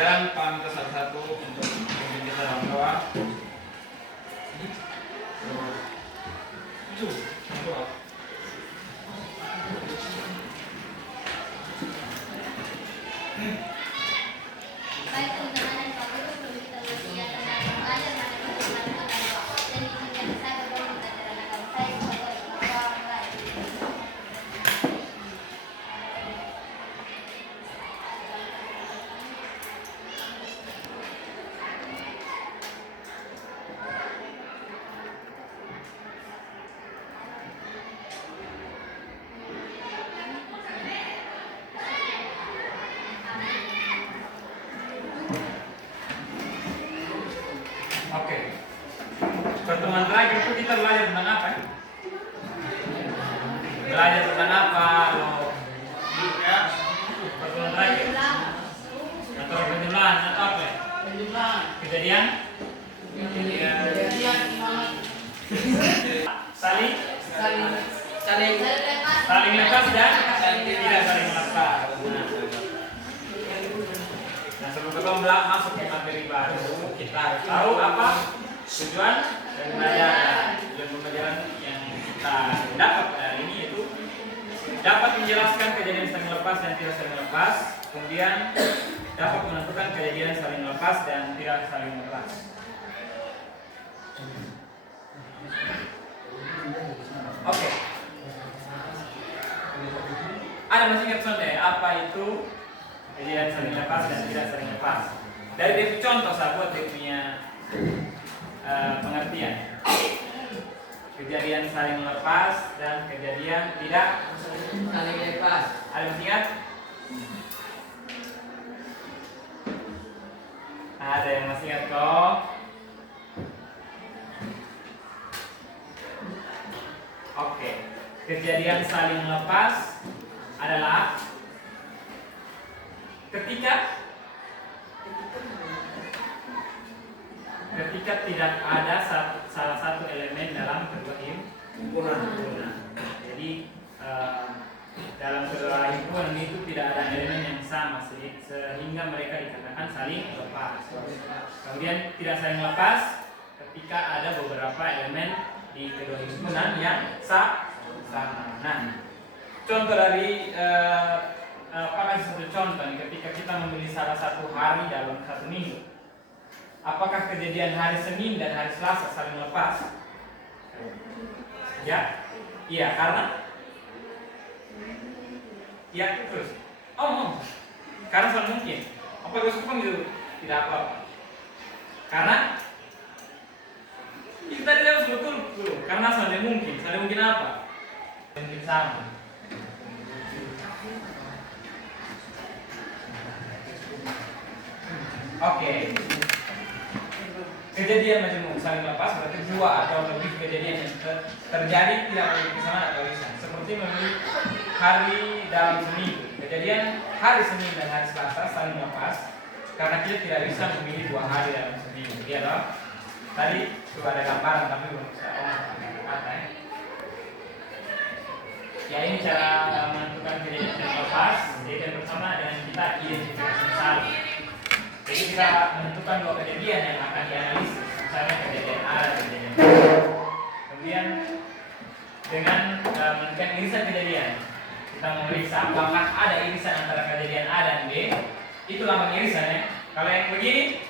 pelajaran paham ke satu-satu untuk memimpin kita dalam doa. Baik teman-teman dan Pak Guru, sebelum kita belajar tentang belajar matematika dan izinkan saya berbagi pelajaran agama saya sebagai orang lain. Oke. Pertemuan terakhir itu kita belajar tentang apa? Belajar tentang apa? Ya. Pertemuan terakhir. Atau penjelasan atau apa? Kejadian. Saling lepas dan tidak saling melepas. Nah, sebelum kita masuk ke materi baru, kita harus tahu apa tujuan dan pembelajaran. Tujuan pembelajaran yang kita dapat hari ini itu dapat menjelaskan kejadian saling lepas dan tidak saling lepas, kemudian dapat menentukan kejadian saling lepas dan tidak saling lepas. Oke. Ada masih ingat soalnya apa itu kejadian saling lepas dan tidak saling lepas? Dari dia contoh saya buat dia punya pengertian. Kejadian saling lepas dan kejadian tidak saling lepas. Ada masih ingat? Ada yang masih ingat kok? Oke. Kejadian saling lepas adalah ketika tidak ada salah satu elemen dalam kedua himpunan. Jadi dalam kedua himpunan itu tidak ada elemen yang sama sehingga mereka dikatakan saling lepas. Kemudian tidak saling lepas ketika ada beberapa elemen di kedua himpunan yang sama. Nah, contoh dari apakah satu contoh nih, ketika kita memilih salah satu hari dalam satu minggu, apakah kejadian hari Senin dan hari Selasa saling lepas? Ya, iya karena ya terus. Karena sangat mungkin. Apa gue pun gitu tidak apa-apa. Karena kita tidak betul. Karena sangat mungkin. Sangat mungkin apa? Mungkin sama. Oke. Kejadian majemuk saling lepas berarti dua atau lebih kejadian yang terjadi tidak memiliki kesamaan atau lisan. Seperti memilih hari dalam seminggu. Kejadian hari Senin dan hari Selasa saling lepas karena kita tidak bisa memilih dua hari dalam seminggu. Iya dong? Tadi sudah ada gambaran tapi belum bisa kata ya. Ya ini cara menentukan kejadian saling lepas. Jadi yang pertama dengan kita identifikasi saling. Jadi kita menentukan dua kejadian yang akan dianalisis, misalnya kejadian A dan kejadian B. Kemudian dengan menentukan irisan kejadian, kita memeriksa apakah ada irisan antara kejadian A dan B. Itu lambang irisan ya. Kalau yang begini,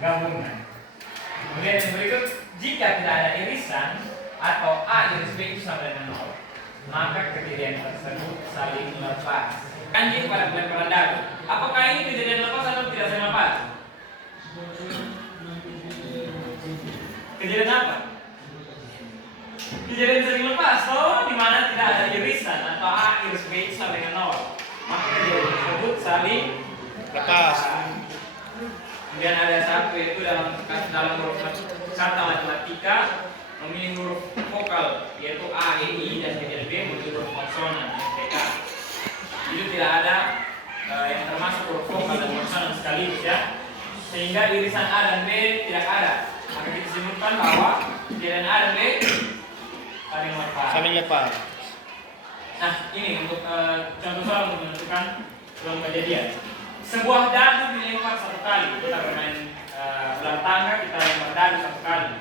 gabungan. Kemudian yang berikut, jika tidak ada irisan atau A iris B itu sama dengan 0, maka kejadian tersebut saling lepas. Anjing pada pelemparan dagu. Apakah ini kejadian lepas atau tidak saling lepas? Kejadian apa? Kejadian saling lepas. Oh, di mana tidak ada irisan atau A iris B sama dengan 0, maka kejadian tersebut saling lepas. Kemudian ada satu yaitu dalam huruf kata matematika memilih huruf vokal yaitu A, E, I dan kejadian B memilih huruf konsonan TK. Itu tidak ada yang termasuk huruf vokal dan konsonan sekaligus ya, sehingga irisan A dan B tidak ada. Maka kita simpulkan bahwa kejadian A dan B saling lepas. Nah ini untuk contoh soal untuk menentukan ruang kejadian. sebuah dadu dilempar satu kali. Kita bermain ular tangga, kita lempar dadu satu kali.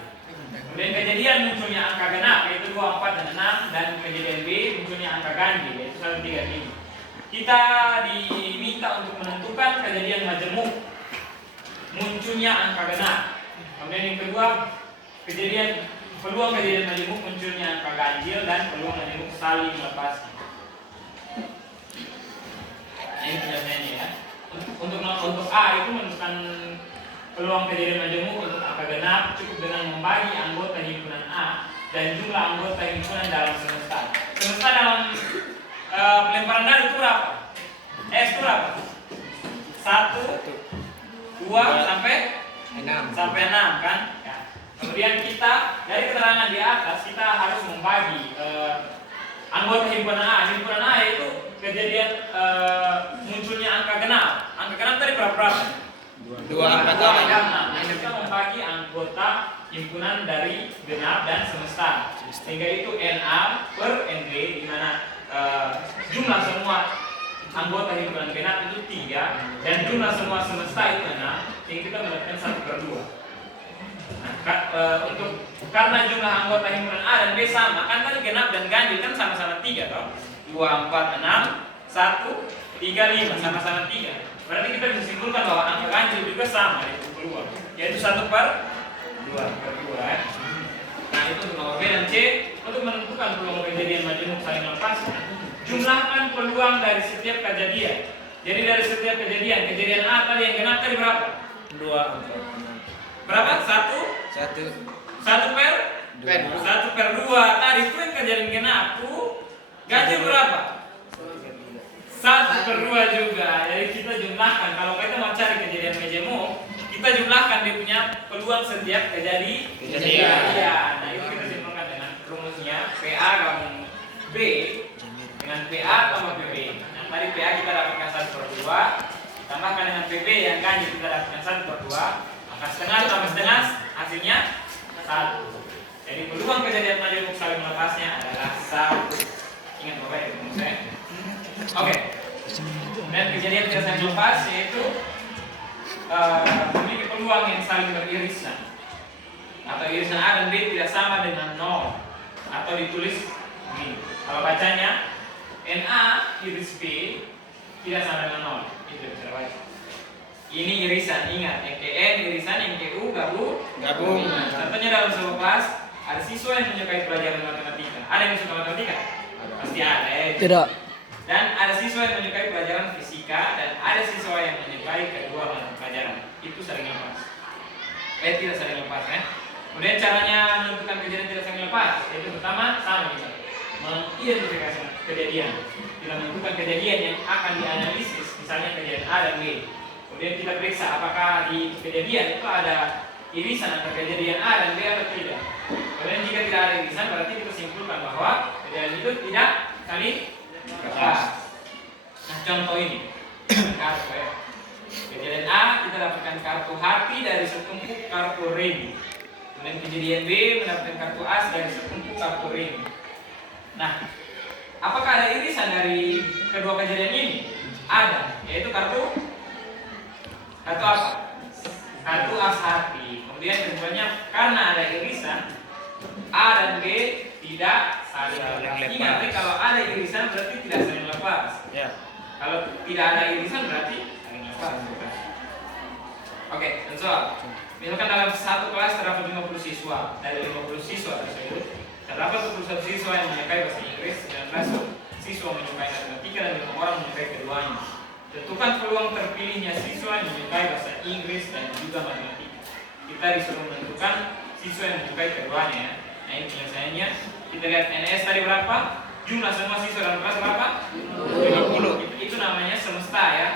Kemudian kejadian munculnya angka genap, yaitu 2, 4, dan 6. Dan kejadian B munculnya angka ganjil, yaitu 1, 3, 5. Kita diminta untuk menentukan kejadian majemuk munculnya angka genap. Kemudian yang kedua, peluang kejadian majemuk munculnya angka ganjil dan peluang majemuk saling melepaskan. Nah, ini penjelasannya ya. Untuk A itu menentukan peluang kejadian majemuk untuk angka genap cukup dengan membagi anggota himpunan A dan jumlah anggota himpunan dalam semesta. Semesta dalam pelemparan dadu itu berapa? S itu berapa? 1, 2 sampai 6 kan? Ya. Kemudian kita dari keterangan di atas kita harus membagi anggota himpunan A. Himpunan A itu kejadian munculnya angka genap. Angka genap tadi berapa? 2, 4, 6. Kita membagi anggota himpunan dari genap dan semesta. Sehingga itu NA per NB, di mana jumlah semua anggota himpunan genap itu 3 dan jumlah semua semesta itu 6. Sehingga kita mendapatkan 1/2. Nah, karena jumlah anggota himpunan A dan B sama, kan tadi genap dan ganjil kan sama-sama 3 toh. 2, 4, 6, 1, 3, 5 sama-sama 3. Berarti kita bisa simpulkan bahwa angka ganjil juga sama yaitu peluang, yaitu 1/2 ya. Nah itu untuk nomor B dan C. Untuk menentukan peluang kejadian majemuk saling melepaskan, jumlahkan peluang dari setiap kejadian. Jadi dari setiap kejadian A tadi yang genap tadi berapa? 2, 4, 6. Berapa? 1 per 2 tadi itu yang kejadian genap tuh. Ganjil berapa? 1/2 juga. Jadi kita jumlahkan. Kalau kita mau cari kejadian majemuk, kita jumlahkan dia punya peluang setiap kejadian. Nah itu kita simpulkan dengan rumusnya PA gabung B dengan PA tambah PB. Nah tadi PA kita dapatkan 1/2, ditambahkan dengan PB yang ganjil kita dapatkan 1/2. Angka setengah tambah setengah hasilnya 1. Jadi peluang kejadian majemuk saling melepasnya adalah 1. Ingat Bapak ya rumus saya. Oke. Dan kejadian tidak saling lepas yaitu memiliki peluang yang saling beririsan, atau irisan A dan B tidak sama dengan 0, atau ditulis begini. Kalau bacanya NA iris B tidak sama dengan 0, itu bisa baca. Ini irisan, ingat yang ke N irisan, yang ke U gabung. Nah, contohnya dalam sebuah kelas ada siswa yang menyukai pelajaran matematika. Ada yang suka matematika? Pasti ada ya. Tidak. Dan ada siswa yang menyukai pelajaran fisika dan ada siswa yang menyukai kedua mata pelajaran. Itu saling lepas. Tidak saling lepas ya. Kemudian caranya menentukan kejadian tidak saling lepas, yaitu pertama sama kita mengidentifikasi kejadian. Kita menentukan kejadian yang akan dianalisis, misalnya kejadian A dan B. Kemudian kita periksa apakah di kejadian itu ada irisan antara kejadian A dan B atau tidak. Kemudian jika tidak ada irisan, berarti kita simpulkan bahwa kejadian itu tidak saling lepas. Nah contoh ini kartu ya. Kejadian A kita dapatkan kartu hati dari setumpuk kartu remi. Kemudian kejadian B mendapatkan kartu as dari setumpuk kartu remi. Nah, apakah ada irisan dari kedua kejadian ini? Ada, yaitu kartu apa? Kartu as hati. Kemudian keduanya karena ada irisan A dan B tidak saling lepas. Ingat, kalau ada irisan berarti tidak saling lepas. Ya. Kalau tidak ada irisan berarti saling lepas. Oke, dan soal. Misalkan dalam satu kelas terdapat 50 siswa. Dari 50 siswa tersebut terdapat 21 siswa yang menyukai bahasa Inggris, 19 siswa menyukai matematika, dan 5 orang menyukai keduanya. Tentukan peluang terpilihnya siswa yang menyukai bahasa Inggris dan juga matematika. Kita disuruh menentukan siswa yang menyukai keduanya ya. Nah ini penyelesaiannya. Kita lihat NS tadi berapa? Jumlah semua siswa dalam kelas berapa? 50. Itu namanya semesta ya.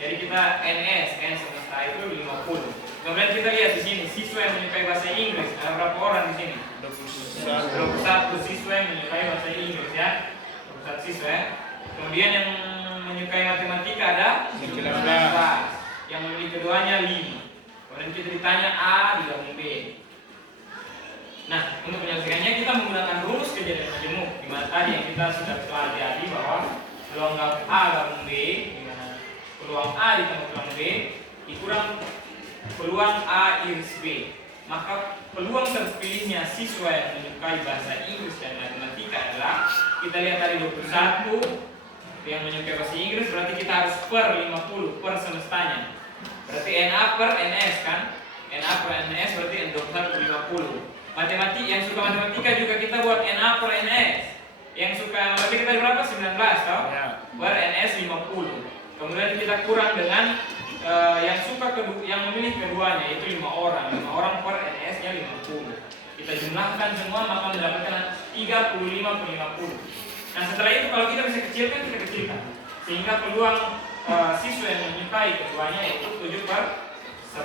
Jadi kita NS, N semesta itu 50. Kemudian kita lihat di sini siswa yang menyukai bahasa Inggris ada berapa orang di sini? 21 siswa yang menyukai bahasa Inggris ya. 21 siswa ya. Kemudian yang menyukai matematika ada 19. Yang memiliki keduanya 5. Kemudian kita ditanya A digabung B. Nah, untuk penyelesaiannya kita menggunakan rumus kejadian majemuk, di mana tadi yang kita sudah pelajari bahwa peluang A gabung B, di mana peluang peluang A ditambah peluang B dikurang peluang A iris B. Maka peluang terpilihnya siswa yang menyukai bahasa Inggris dan matematika adalah, kita lihat dari 21 yang menyukai bahasa Inggris, berarti kita harus per 50 per semestanya. Berarti NA per NS kan? NA per NS berarti N21 per 50. Matematik yang suka matematika juga kita buat NA per NS. Yang suka matematika tadi berapa? 19 tau? Ya. Per NS 50. Kemudian kita kurang dengan yang suka yang memilih keduanya, yaitu 5 orang per NS nya 50. Kita jumlahkan semua maka mendapatkan 35 per 50. Nah setelah itu kalau kita bisa kecilkan, kita kecilkan sehingga peluang siswa yang menyukai keduanya yaitu 7 per 10.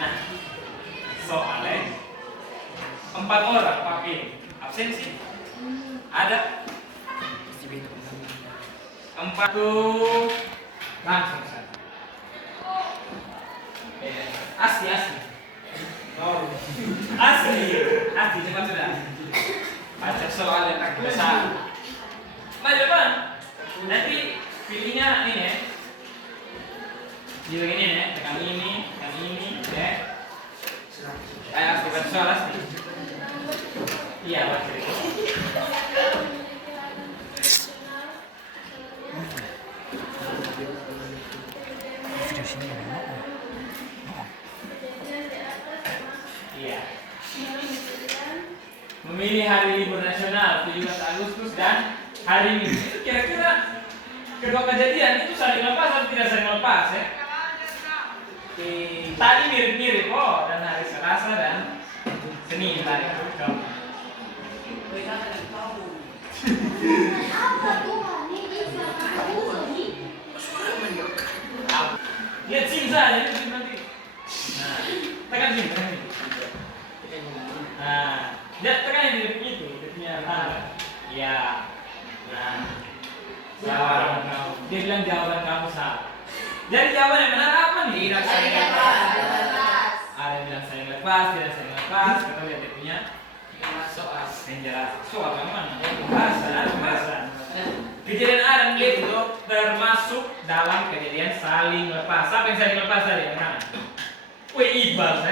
Nah soalnya 4 orang pakai absensi ada 4 tuh langsung sana. Asli cepat sudah. Baca soal yang tak besar. Maju depan. Nanti pilihnya ini ya. Di begini ya, tekan ini, ya. Ayo asli baca soal asli. Iya baca. Iya. Memilih hari libur nasional 17 Agustus dan hari Minggu. Itu kira-kira kedua kejadian itu saling lepas atau tidak saling lepas ya? Tadi mirip-mirip dan hari Selasa dan Senin tadi. Apa tuh ini Lihat SIM saja itu nanti. Nah, tekan SIM. Nah, tekan yang di itu, dia ya. Nah, jawaban kamu. Dia bilang jawaban kamu salah. Jadi jawaban yang benar apa nih? Tidak saling lepas. Ada yang bilang saling lepas, tidak saling lepas. Kita lihat dia punya soal. Yang jelas. Soal yang mana? Pembahasan. Kejadian A dan B itu termasuk dalam kejadian saling lepas. Siapa yang saling lepas tadi? Mana? Wih, Iqbal,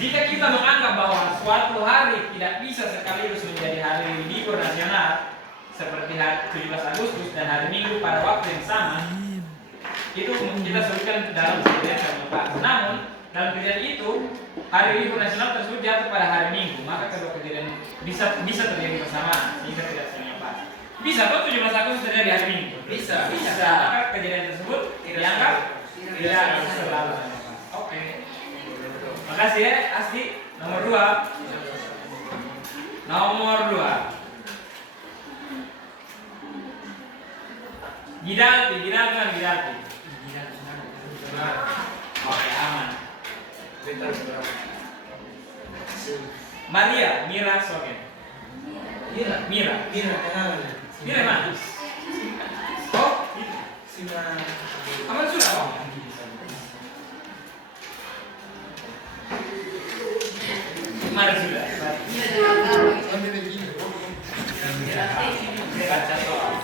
Jika kita menganggap bahwa suatu hari tidak bisa sekaligus menjadi hari libur nasional seperti hari 17 Agustus dan hari Minggu pada waktu yang sama, itu kita sebutkan dalam kejadian saling lepas. Namun dalam kejadian itu hari libur nasional tersebut jatuh pada hari Minggu, maka kedua kejadian bisa terjadi bersamaan sehingga tidak saling lepas. Bisa toh 17 Agustus terjadi hari Minggu? Bisa. Maka kejadian tersebut dianggap tidak selalu. Oke. Makasih ya, Asti. Nomor 2. Gidanti. Oke, aman. Mira, Sogen. Mira mana? Oh, itu. Aman sudah, Mari sudah. Baca soal.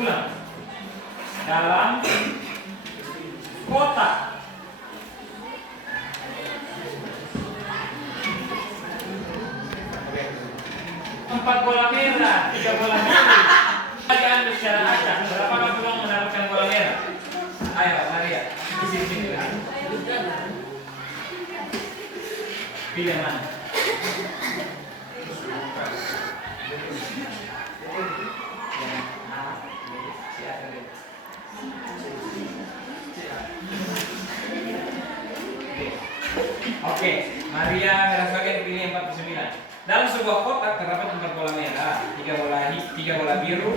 Pulang. Dalam kota. Empat bola merah, 3 bola biru. Diambil secara acak. Berapakah peluang mendapatkan bola merah? Ayo, Maria. Di sini. Pilih yang mana? Oke, Maria Meraswagen pilih 49. Dalam sebuah kotak terdapat 4 bola merah, 3 bola biru,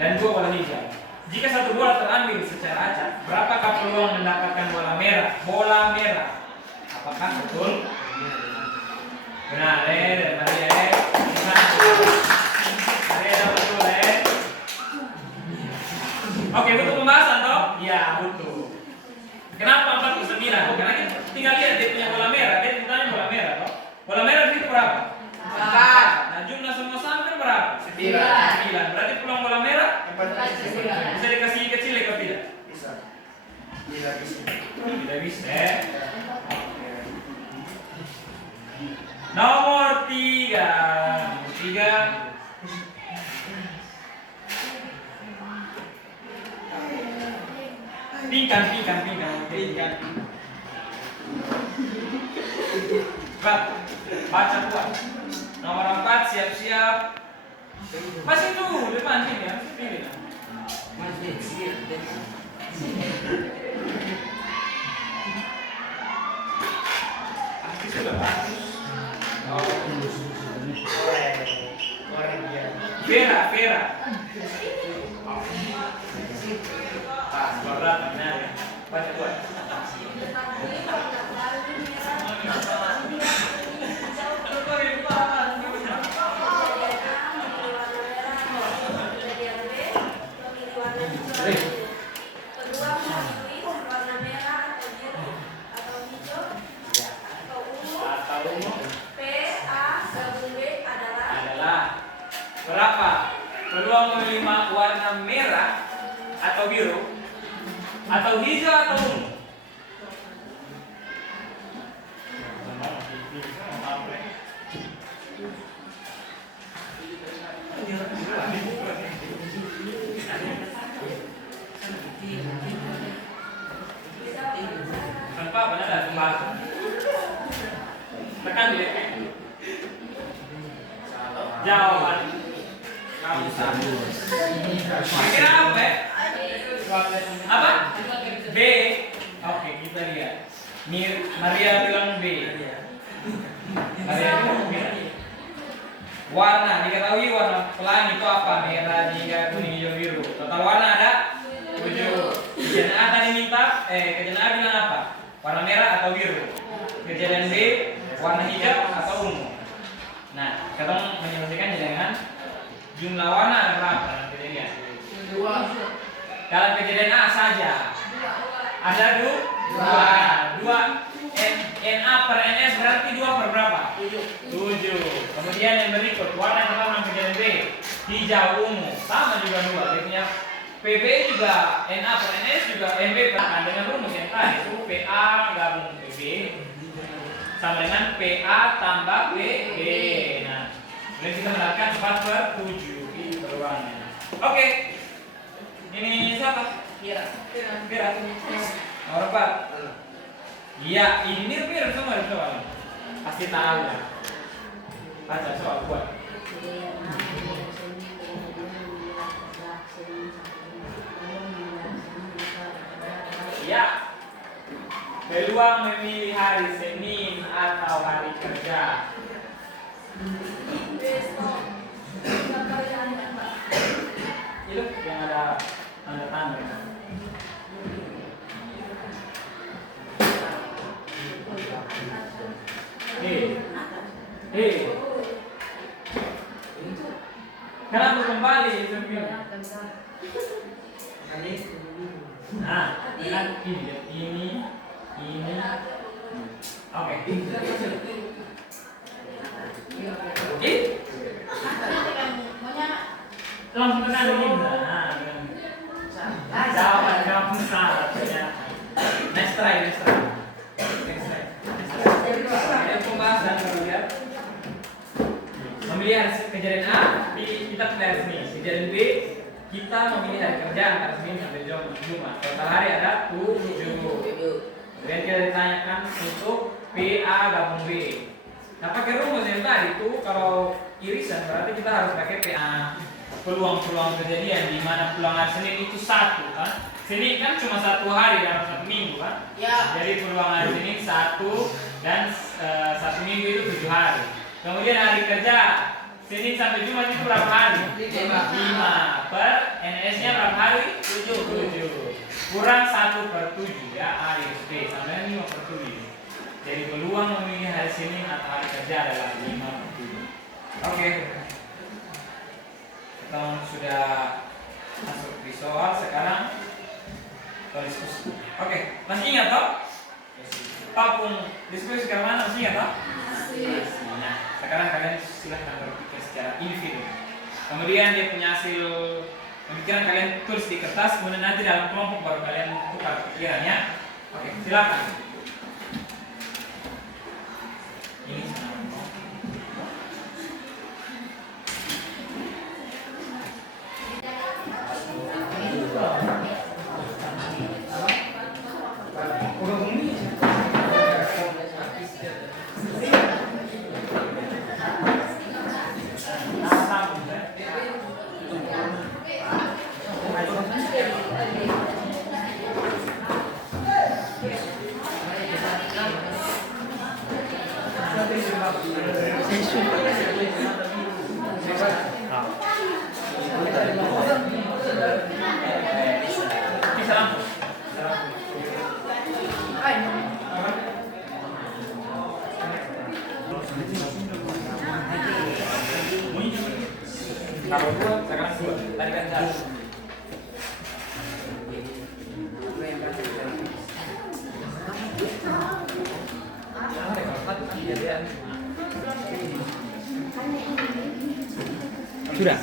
dan 2 bola hijau. Jika satu bola terambil secara acak, berapakah peluang mendapatkan bola merah? Apakah betul? Benar, dan Maria, Maria betul, Oke, butuh pembahasan toh? Ya, butuh. Kenapa 49? Karena kita tinggal lihat dia punya bola merah, dia ditanya Pingkan. Pak, baca kuat. Nomor 4 siap-siap. Masih itu depan sini ya, pilih. Sudah bagus. Vera. Pas, berat benar ya. Baca kuat. Kedua menyusui warna merah atau biru atau hijau atau ungu. P, A, gabung B adalah Berapa peluang memilih warna merah atau biru atau hijau atau ungu? Tanpa benar ada kembali. Tekan di jawaban. Kira apa ya? Apa? B. Oke, kita lihat. Maria bilang B. Maria bilang B. Warna, diketahui warna pelangi itu apa? Merah, hijau, kuning, hijau, biru. Total warna ada 7. Kejadian A tadi minta, kejadian A bilang apa? Warna merah atau biru. Kejadian B, warna hijau atau ungu. Nah, kita menyelesaikan dengan jumlah warna ada berapa dalam kejadian? 2. Dalam kejadian A saja ada 2. NA per NS berarti 2 per berapa? 7. Kemudian yang berikut warna yang dalam kejadian B, hijau, ungu, sama juga 2. Dia punya PB juga NA per NS juga MB per N dengan rumus yang tadi itu PA gabung PB sama dengan PA tambah PB. Nah, kemudian kita mendapatkan 4 per 7 ini peluangnya. Oke. Ini siapa? Kira. Nomor 4. Iya, ini mirip semua soal. Pasti tahu ya. Baca soal buat. Ya. Peluang memilih hari Senin atau hari kerja. besok. Itu yang ada tanda tanda. Kenapa kembali Nah, kan ini. Oke. Langsung kena begini. Nah, jawaban kamu salah ternyata. Next try. Ada pembahasan kemudian memilih hari kejadian A, kita pilih Senin. Kejadian B, kita memilih hari kerja antara Senin sampai Jumat. Total hari ada 7. Kemudian kita ditanyakan untuk PA gabung B. Nah, pakai rumus yang tadi itu kalau irisan berarti kita harus pakai PA. Peluang kejadian di mana peluang hari Senin itu 1 kan? Senin kan cuma 1 hari dalam 1 minggu kan? Ya. Jadi peluang hari Senin 1 dan 1 minggu itu 7 hari. Kemudian hari kerja Senin sampai Jumat itu berapa hari? 5 per NS-nya berapa hari? 7. Kurang 1 per 7 ya, hari B sampai 5 per 7. Jadi peluang memilih hari Senin atau hari kerja adalah 5 per 7. Oke. Kita sudah masuk di soal sekarang kita diskusi. Oke, masih ingat toh? Apapun diskusi ke mana masih ingat toh? Nah, sekarang kalian silahkan berpikir secara individu. Kemudian dia punya hasil pemikiran kalian tulis di kertas, kemudian nanti dalam kelompok baru kalian tukar pikirannya. Oke, silakan. Ini Bisa langsung. Kalau dua, sekarang dua. Tarikan jauh. Sudah.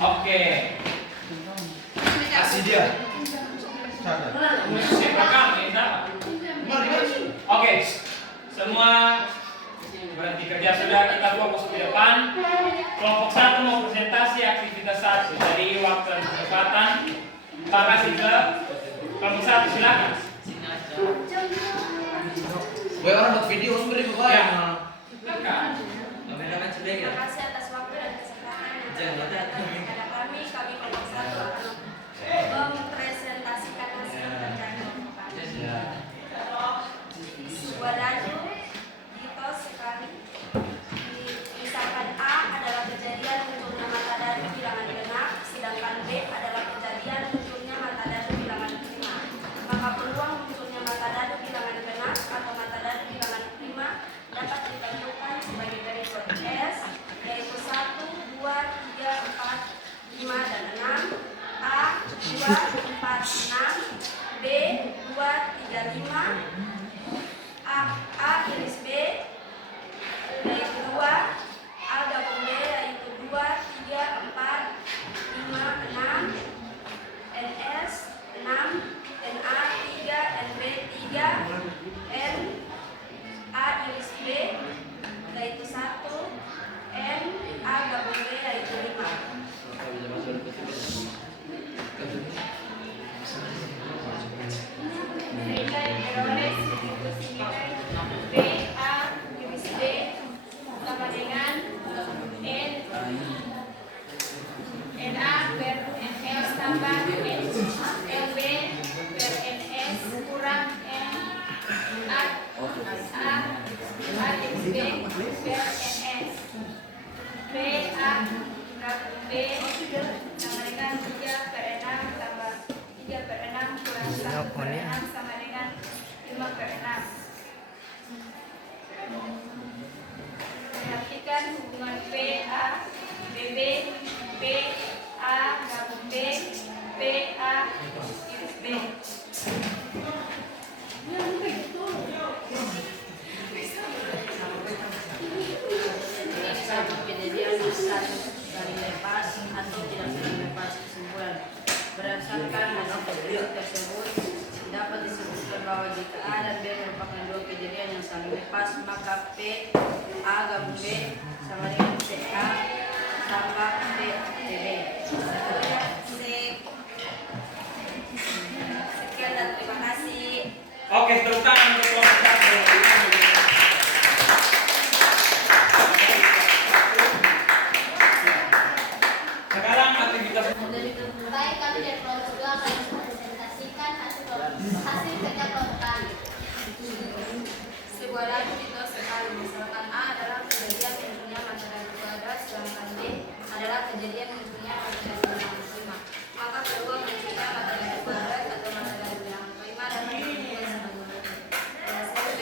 Oke. Kasih dia. Oke. Semua berhenti kerja sudah, kita fokus ke depan. Kelompok 1 mau presentasi aktivitas 1. Jadi waktu dan kesempatan Pak kasih ke kelompok 1, silakan. Gue orang buat video sebenarnya gue Ya. silakan. Terima kasih atas waktu dan kesempatan yang diberikan kepada kami. Kami kelompok 1 akan mempresentasikan hasil kerjaan kelompok kami. Sebuah dadu Dito sekali. Misalkan A adalah kejadian munculnya mata dadu bilangan genap, sedangkan B adalah kejadian munculnya mata dadu bilangan prima. Maka peluang munculnya mata dadu bilangan genap atau mata dadu bilangan prima dapat ditentukan sebagai berikut: S yaitu 1, 2, 3, 4, 5, dan 6. A 2, 4, 6. B 2, 3, 5. A iris B yaitu 2. A gabung B yaitu 2, 3, 4, 5, 6. NS 6. NA 3. NB 3. N A iris B yaitu 1. N A gabung B yaitu 5. Nilai errores yaitu nilai B A iris B sama dengan N A per NL tambah LB per NS kurang N A iris B per NS. B A gabung B sama dengan 3 per 6 tambah 3 per 6 kurang 1 per 6 sama dengan 5 per 6. Perhatikan hubungan P A BB P A gabung B P A iris B. Satu kejadian satu dari lepas atau tidak saling lepas kesimpulan. Berdasarkan hasil tersebut dapat disebutkan bahwa jika A dan B merupakan dua kejadian yang saling lepas, maka P A gabung B sama dengan P A tambah P B. Sekian dan terima kasih. Oke, tepuk tangan untuk kelompok 1. Sekarang aktivitas Baik, kami dari kelompok 2 akan mempresentasikan hasil kerja kelompok kami. Sebuah dadu Dito sekali. Misalkan A adalah kejadian munculnya mata dadu kuadrat, sedangkan B adalah kejadian munculnya mata dadu bilangan prima. Maka peluang munculnya mata dadu kuadrat atau mata dadu bilangan prima dapat ditentukan sebagai berikut. Berdasarkan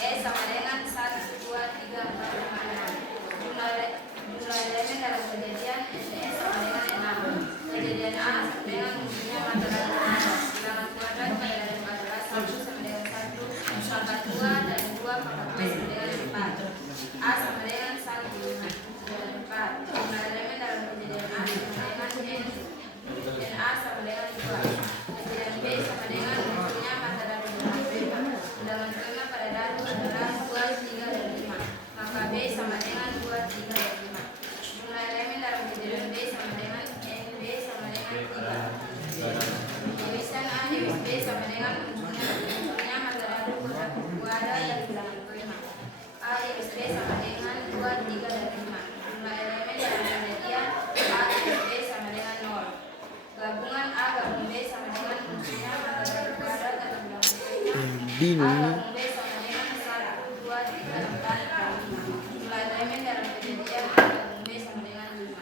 E sama dengan 1, 2, 3, 4, 5, 6. Jumlah elemen dalam kejadian S sama dengan 6. Kejadian A sama dengan munculnya mata dadu kuadrat. Bilangan kuadrat pada dadu adalah 1 sama dengan 1, maka 2 dan 2 maka B sama dengan 4. A sama dengan 1 dan 4. Jumlah elemen dalam kejadian A sama dengan N A sama dengan 2. Kejadian B sama dengan munculnya mata dadu bilangan prima. Bilangan prima pada dadu adalah 2, 3, dan 5. Maka B sama dengan 2, 3, Bingung. A gabung B sama dengan 1, 2, 3, 4, dan 5. Jumlah elemen dalam kejadian A gabung B sama dengan 5.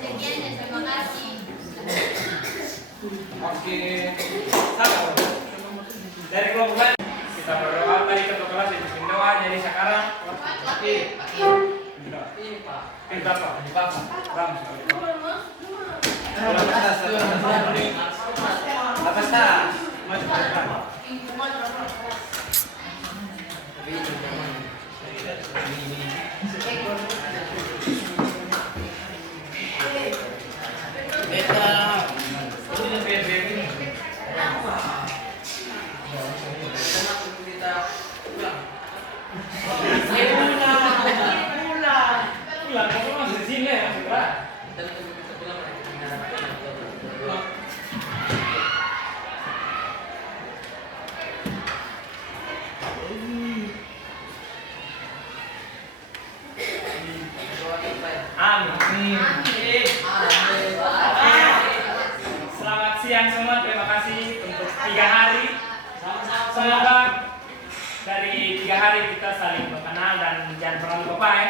Sekian dan terima kasih. Oke. Sabar. Dari kelompok lain kita berdoa tadi ketua kelas dipimpin doa, jadi sekarang kita Pak Ram. Atas tas. Maju ke depan. Pulang, kamu masih di sini ya, masih Pak? Amin. Selamat siang semua, terima kasih untuk 3 hari. Semoga dari 3 hari kita saling mengenal dan jangan pernah lupa ya.